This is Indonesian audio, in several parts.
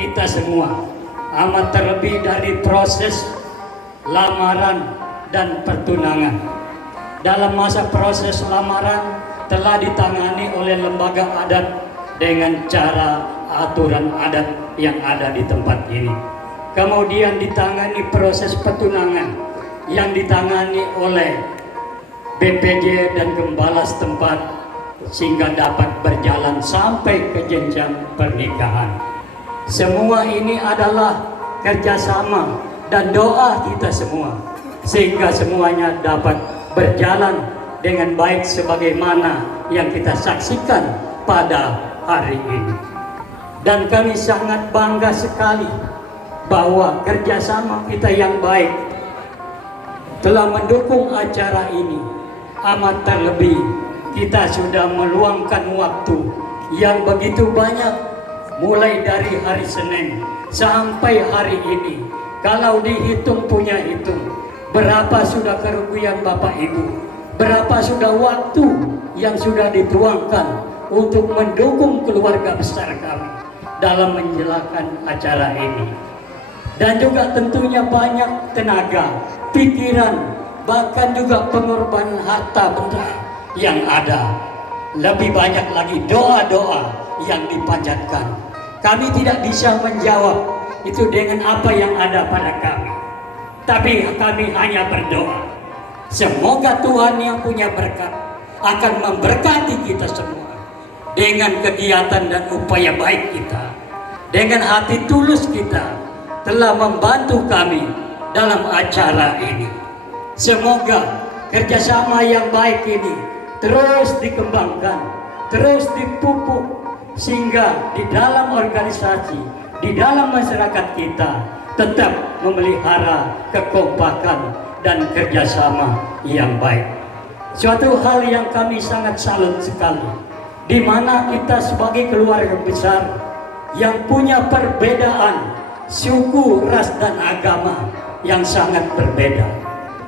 Kita semua amat terlebih dari proses lamaran dan pertunangan. Dalam masa proses lamaran telah ditangani oleh lembaga adat dengan cara aturan adat yang ada di tempat ini. Kemudian ditangani proses pertunangan yang ditangani oleh BPJ dan gembala setempat sehingga dapat berjalan sampai ke jenjang pernikahan. Semua ini adalah kerjasama dan doa kita semua, sehingga semuanya dapat berjalan dengan baik sebagaimana yang kita saksikan pada hari ini. Dan kami sangat bangga sekali bahwa kerjasama kita yang baik telah mendukung acara ini. Amat terlebih kita sudah meluangkan waktu yang begitu banyak, mulai dari hari Senin sampai hari ini. Kalau dihitung punya hitung, berapa sudah kerugian Bapak Ibu, berapa sudah waktu yang sudah dituangkan untuk mendukung keluarga besar kami dalam menjalankan acara ini. Dan juga tentunya banyak tenaga, pikiran, bahkan juga pengorbanan harta benda yang ada. Lebih banyak lagi doa-doa yang dipanjatkan. Kami tidak bisa menjawab itu dengan apa yang ada pada kami, tapi kami hanya berdoa. Semoga Tuhan yang punya berkat akan memberkati kita semua dengan kegiatan dan upaya baik kita, dengan hati tulus kita telah membantu kami dalam acara ini. Semoga kerjasama yang baik ini terus dikembangkan, terus dipupuk, sehingga di dalam organisasi, di dalam masyarakat kita tetap memelihara kekompakan dan kerjasama yang baik. Suatu hal yang kami sangat salut sekali, di mana kita sebagai keluarga besar yang punya perbedaan suku, ras, dan agama yang sangat berbeda,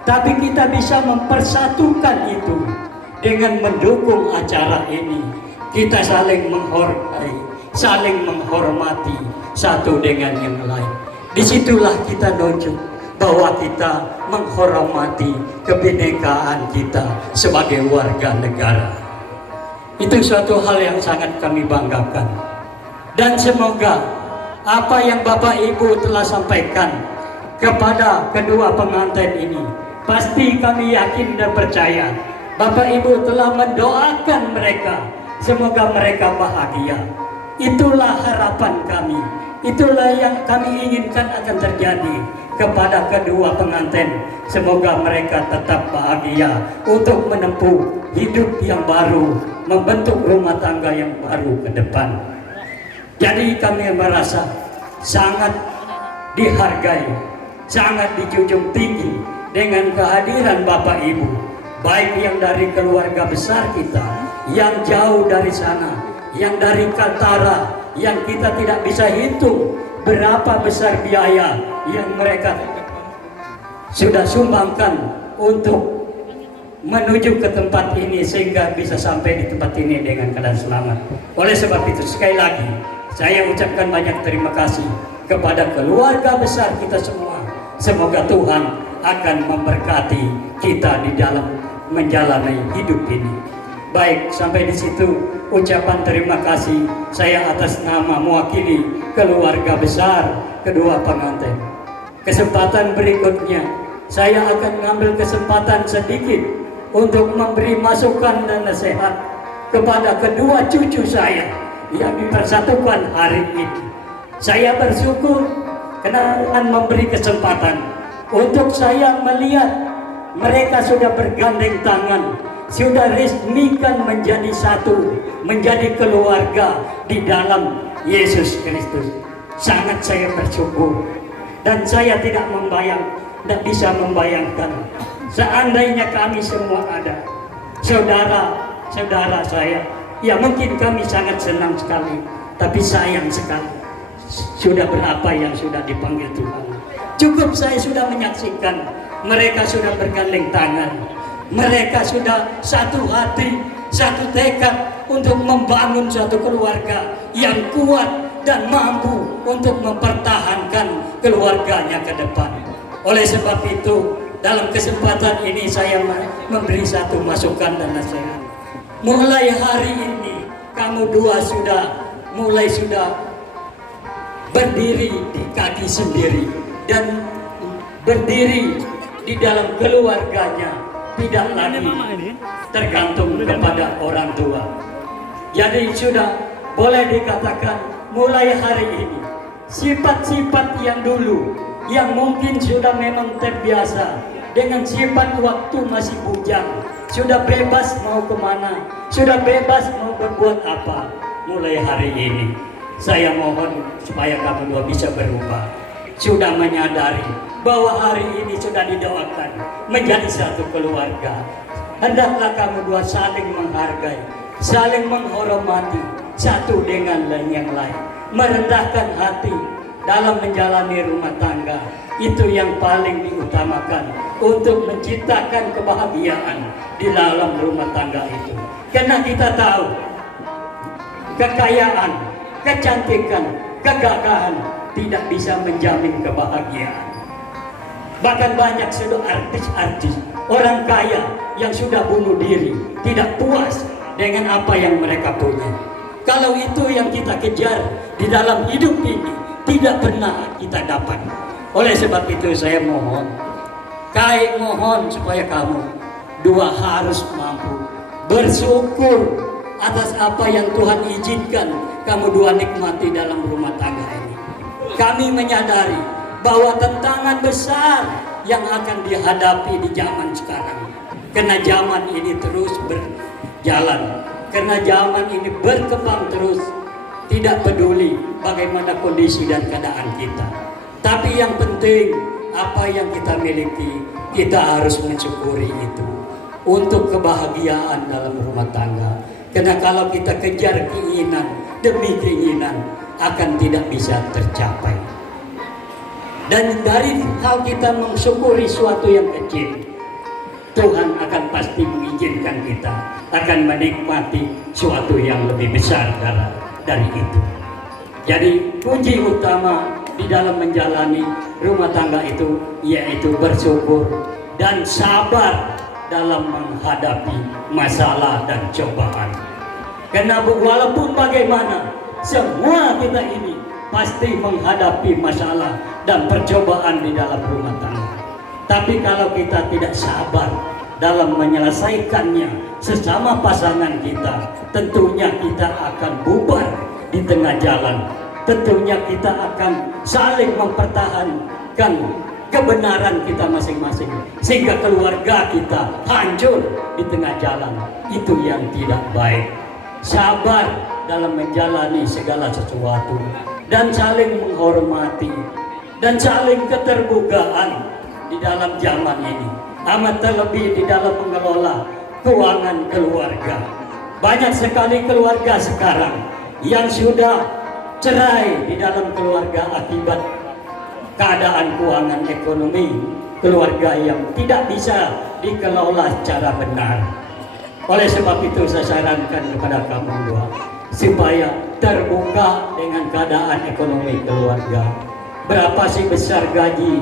tapi kita bisa mempersatukan itu dengan mendukung acara ini. Kita saling menghargai, saling menghormati satu dengan yang lain. Disitulah kita nunjuk bahwa kita menghormati kebinekaan kita sebagai warga negara. Itu suatu hal yang sangat kami banggakan. Dan semoga apa yang Bapak Ibu telah sampaikan kepada kedua pengantin ini, pasti kami yakin dan percaya Bapak Ibu telah mendoakan mereka. Semoga mereka bahagia. Itulah harapan kami. Itulah yang kami inginkan akan terjadi kepada kedua pengantin. Semoga mereka tetap bahagia untuk menempuh hidup yang baru, membentuk rumah tangga yang baru ke depan. Jadi kami merasa sangat dihargai, sangat dijunjung tinggi dengan kehadiran Bapak Ibu, baik yang dari keluarga besar kita, yang jauh dari sana, yang dari Kaltara, yang kita tidak bisa hitung berapa besar biaya yang mereka sudah sumbangkan untuk menuju ke tempat ini sehingga bisa sampai di tempat ini dengan keadaan selamat. Oleh sebab itu sekali lagi saya ucapkan banyak terima kasih kepada keluarga besar kita semua. Semoga Tuhan akan memberkati kita di dalam menjalani hidup ini. Baik, sampai di situ ucapan terima kasih saya atas nama mewakili keluarga besar kedua pengantin. Kesempatan berikutnya saya akan mengambil kesempatan sedikit untuk memberi masukan dan nasihat kepada kedua cucu saya yang dipersatukan hari ini. Saya bersyukur karena akan memberi kesempatan untuk saya melihat mereka sudah bergandeng tangan, sudah resmikan menjadi satu, menjadi keluarga di dalam Yesus Kristus. Sangat saya bersyukur, dan saya tidak bisa membayangkan seandainya kami semua ada saudara-saudara saya. Ya mungkin kami sangat senang sekali, tapi sayang sekali sudah berapa yang sudah dipanggil Tuhan. Cukup saya sudah menyaksikan mereka sudah bergandeng tangan, mereka sudah satu hati, satu tekad untuk membangun suatu keluarga yang kuat, dan mampu untuk mempertahankan keluarganya ke depan. Oleh sebab itu, dalam kesempatan ini saya memberi satu masukan dan nasihat. Mulai hari ini kamu dua sudah berdiri di kaki sendiri dan berdiri di dalam keluarganya, tidak lagi tergantung kepada orang tua. Jadi sudah boleh dikatakan mulai hari ini sifat-sifat yang dulu yang mungkin sudah memang terbiasa dengan sifat waktu masih bujang, sudah bebas mau kemana, sudah bebas mau berbuat apa, mulai hari ini saya mohon supaya kamu dua bisa berubah, sudah menyadari bahwa hari ini sudah didoakan menjadi satu keluarga. Hendaklah kamu dua saling menghargai, saling menghormati satu dengan yang lain, merendahkan hati dalam menjalani rumah tangga. Itu yang paling diutamakan untuk menciptakan kebahagiaan di dalam rumah tangga itu. Karena kita tahu kekayaan, kecantikan, kegagahan tidak bisa menjamin kebahagiaan. Bahkan banyak sudah artis-artis, orang kaya yang sudah bunuh diri, tidak puas dengan apa yang mereka punya. Kalau itu yang kita kejar di dalam hidup ini, tidak pernah kita dapat. Oleh sebab itu saya mohon supaya kamu dua harus mampu bersyukur atas apa yang Tuhan izinkan kamu dua nikmati dalam rumah tangga ini. Kami menyadari bahwa tantangan besar yang akan dihadapi di zaman sekarang, karena zaman ini terus berjalan, karena zaman ini berkembang terus, tidak peduli bagaimana kondisi dan keadaan kita. Tapi yang penting apa yang kita miliki, kita harus mensyukuri itu untuk kebahagiaan dalam rumah tangga. Karena kalau kita kejar keinginan demi keinginan, akan tidak bisa tercapai. Dan dari hal kita mensyukuri suatu yang kecil, Tuhan akan pasti mengizinkan kita akan menikmati suatu yang lebih besar dari itu. Jadi kunci utama di dalam menjalani rumah tangga itu yaitu bersyukur dan sabar dalam menghadapi masalah dan cobaan. Karena walaupun bagaimana, semua kita ini pasti menghadapi masalah dan percobaan di dalam rumah tangga. Tapi kalau kita tidak sabar dalam menyelesaikannya sesama pasangan kita, tentunya kita akan bubar di tengah jalan. Tentunya kita akan saling mempertahankan kebenaran kita masing-masing, sehingga keluarga kita hancur di tengah jalan. Itu yang tidak baik. Sabar dalam menjalani segala sesuatu dan saling menghormati dan saling keterbukaan di dalam zaman ini, amat terlebih di dalam mengelola keuangan keluarga. Banyak sekali keluarga sekarang yang sudah cerai di dalam keluarga akibat keadaan keuangan ekonomi keluarga yang tidak bisa dikelola secara benar. Oleh sebab itu saya sarankan kepada kamu dua supaya terbuka dengan keadaan ekonomi keluarga. Berapa sih besar gaji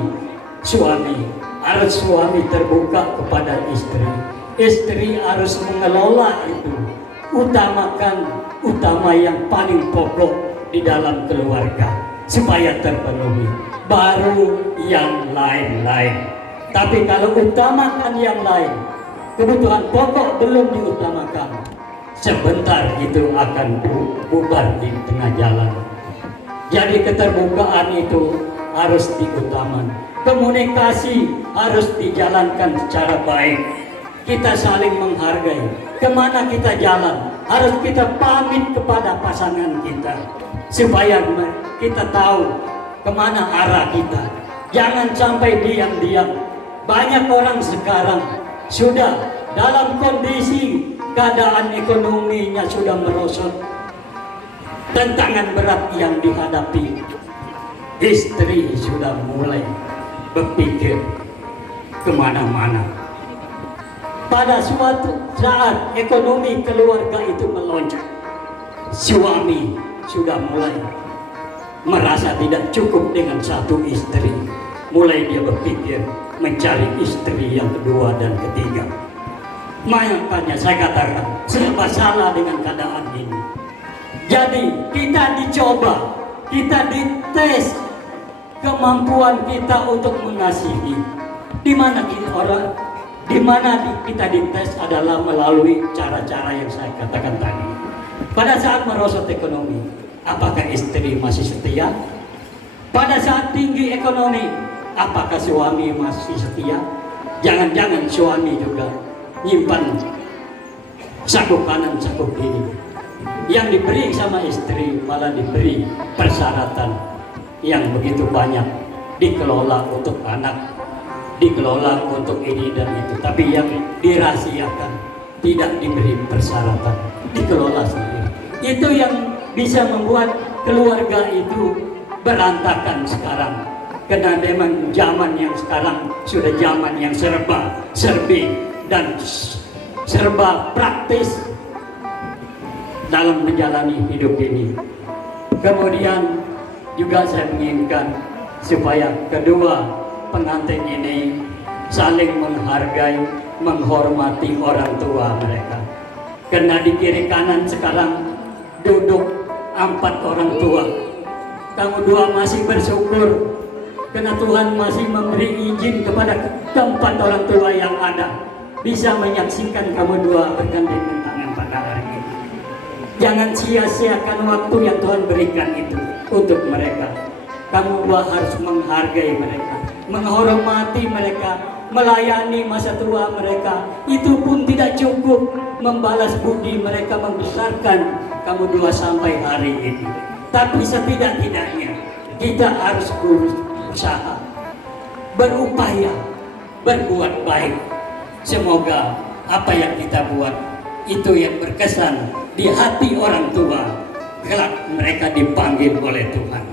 suami? Harus suami terbuka kepada istri. Istri harus mengelola itu. Utama yang paling pokok di dalam keluarga supaya terpenuhi, baru yang lain-lain. Tapi kalau utamakan yang lain, kebutuhan pokok belum diutamakan, sebentar itu akan bubar di tengah jalan. Jadi keterbukaan itu harus diutamakan, komunikasi harus dijalankan secara baik, kita saling menghargai. Kemana kita jalan harus kita pamit kepada pasangan kita supaya kita tahu kemana arah kita. Jangan sampai diam-diam. Banyak orang sekarang sudah dalam kondisi keadaan ekonominya sudah merosot, tantangan berat yang dihadapi, istri sudah mulai berpikir kemana-mana. Pada suatu saat ekonomi keluarga itu melonjak, suami sudah mulai merasa tidak cukup dengan satu istri, mulai dia berpikir mencari istri yang kedua dan ketiga. Makanya saya katakan serba salah dengan keadaan ini. Jadi kita dicoba, kita dites kemampuan kita untuk mengasihi. Di mana kita dites adalah melalui cara-cara yang saya katakan tadi. Pada saat merosot ekonomi, apakah istri masih setia? Pada saat tinggi ekonomi, apakah suami masih setia? Jangan-jangan suami juga nyimpan saku kanan saku kiri. Yang diberi sama istri malah diberi persyaratan yang begitu banyak, dikelola untuk anak, dikelola untuk ini dan itu, tapi yang dirahasiakan tidak diberi persyaratan, dikelola sendiri. Itu yang bisa membuat keluarga itu berantakan sekarang, karena memang zaman yang sekarang sudah zaman yang serba-serbi dan serba praktis dalam menjalani hidup ini. Kemudian juga saya menginginkan supaya kedua pengantin ini saling menghargai, menghormati orang tua mereka. Karena di kiri kanan sekarang duduk 4 orang tua. Kamu dua masih bersyukur karena Tuhan masih memberi izin kepada keempat orang tua yang ada bisa menyaksikan kamu dua bergandengan tangan pada hari ini. Jangan sia-siakan waktu yang Tuhan berikan itu untuk mereka. Kamu dua harus menghargai mereka, menghormati mereka, melayani masa tua mereka. Itu pun tidak cukup membalas budi mereka membesarkan kamu dua sampai hari ini. Tapi setidak-tidaknya kita harus berusaha, berupaya, berbuat baik. Semoga apa yang kita buat itu yang berkesan di hati orang tua, kelak mereka dipanggil oleh Tuhan.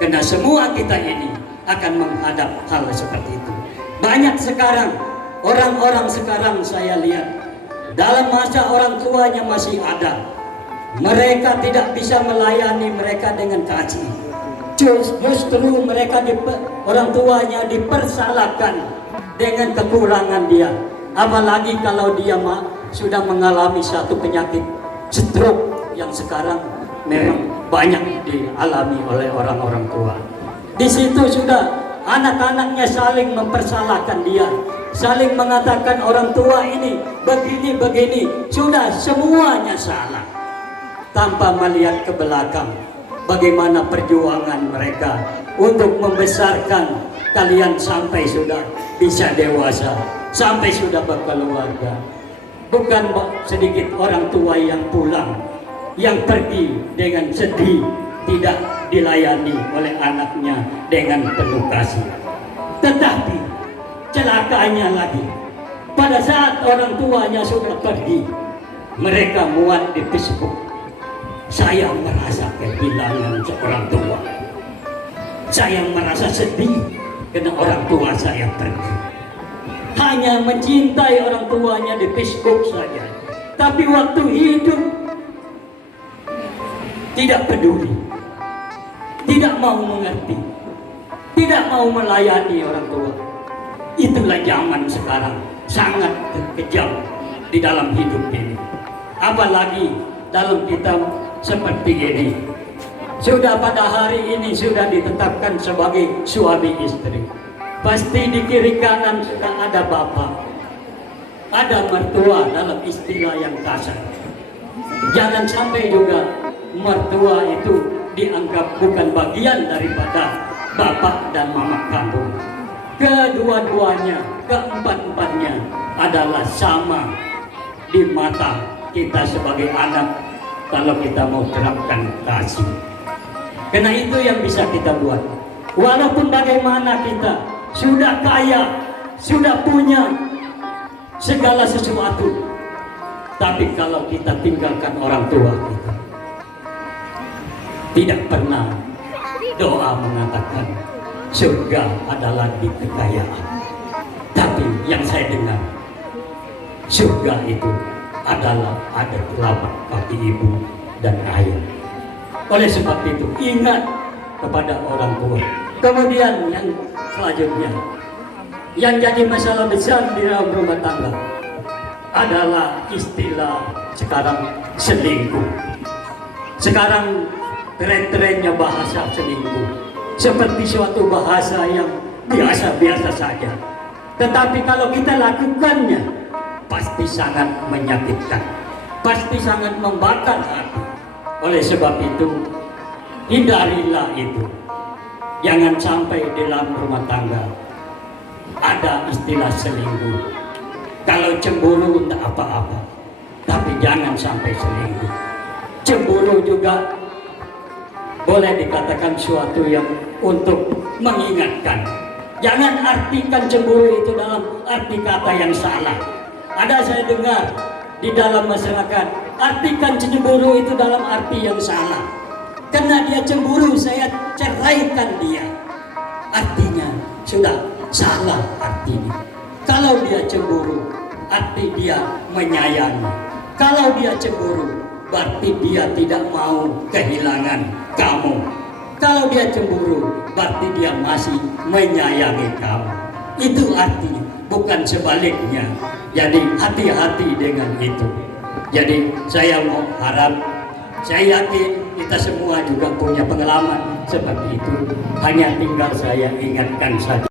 Karena semua kita ini akan menghadap hal seperti itu. Banyak sekarang, orang-orang sekarang saya lihat dalam masa orang tuanya masih ada, mereka tidak bisa melayani mereka dengan kasih. Justru mereka orang tuanya dipersalahkan dengan kekurangan dia. Apalagi kalau dia sudah mengalami satu penyakit stroke yang sekarang memang banyak dialami oleh orang-orang tua. Di situ sudah anak-anaknya saling mempersalahkan dia, saling mengatakan orang tua ini begini-begini, sudah semuanya salah. Tanpa melihat ke belakang bagaimana perjuangan mereka untuk membesarkan kalian sampai sudah bisa dewasa, sampai sudah berkeluarga. Bukan sedikit orang tua yang pulang, yang pergi dengan sedih, tidak dilayani oleh anaknya dengan penuh kasih. Tetapi celakanya lagi, pada saat orang tuanya sudah pergi, mereka muat di Facebook, saya merasa kehilangan seorang tua, saya merasa sedih karena orang tua saya pergi. Hanya mencintai orang tuanya di Facebook saja, tapi waktu hidup tidak peduli, tidak mau mengerti, tidak mau melayani orang tua. Itulah zaman sekarang, sangat kejam di dalam hidup ini. Apalagi dalam kitab seperti ini, sudah pada hari ini sudah ditetapkan sebagai suami istri. Pasti di kiri kanan sudah ada bapak, ada mertua dalam istilah yang kasar. Jangan sampai juga mertua itu dianggap bukan bagian daripada bapak dan mama kamu. Kedua-duanya, keempat-empatnya adalah sama di mata kita sebagai anak kalau kita mau terapkan kasih. Karena itu yang bisa kita buat. Walaupun bagaimana kita sudah kaya, sudah punya segala sesuatu, tapi kalau kita tinggalkan orang tua kita, tidak pernah doa mengatakan surga adalah di kekayaan. Tapi yang saya dengar, surga itu adalah ada telapak kaki ibu dan ayah. Oleh sebab itu ingat, kepada orang tua. Kemudian yang selanjutnya, yang jadi masalah besar di dalam rumah tangga adalah istilah sekarang selingkuh. Sekarang tren-trennya bahasa selingkuh seperti suatu bahasa yang biasa-biasa saja. Tetapi kalau kita lakukannya, pasti sangat menyakitkan, pasti sangat membakar hati. Oleh sebab itu, hindarilah itu. Jangan sampai dalam rumah tangga ada istilah selingkuh. Kalau cemburu tidak apa-apa, tapi jangan sampai selingkuh. Cemburu juga boleh dikatakan suatu yang untuk mengingatkan. Jangan artikan cemburu itu dalam arti kata yang salah. Ada saya dengar di dalam masyarakat, artikan cemburu itu dalam arti yang salah. Karena dia cemburu, saya ceraikan dia. Artinya sudah salah artinya. Kalau dia cemburu, arti dia menyayangi. Kalau dia cemburu, berarti dia tidak mau kehilangan kamu. Kalau dia cemburu, berarti dia masih menyayangi kamu. Itu artinya, bukan sebaliknya. Jadi hati-hati dengan itu. Jadi saya mau harap, saya yakin kita semua juga punya pengalaman seperti itu. Hanya tinggal saya ingatkan saja.